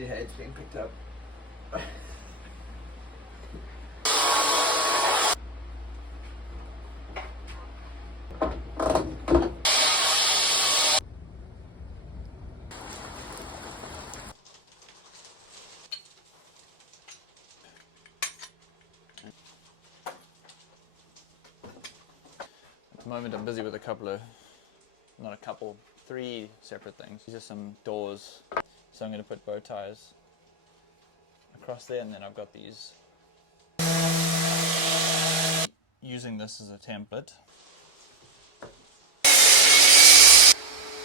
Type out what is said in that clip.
actually hates being picked up. At the moment I'm busy with three separate things. These are some doors, so I'm going to put bow ties across there, and then I've got these. Using this as a template,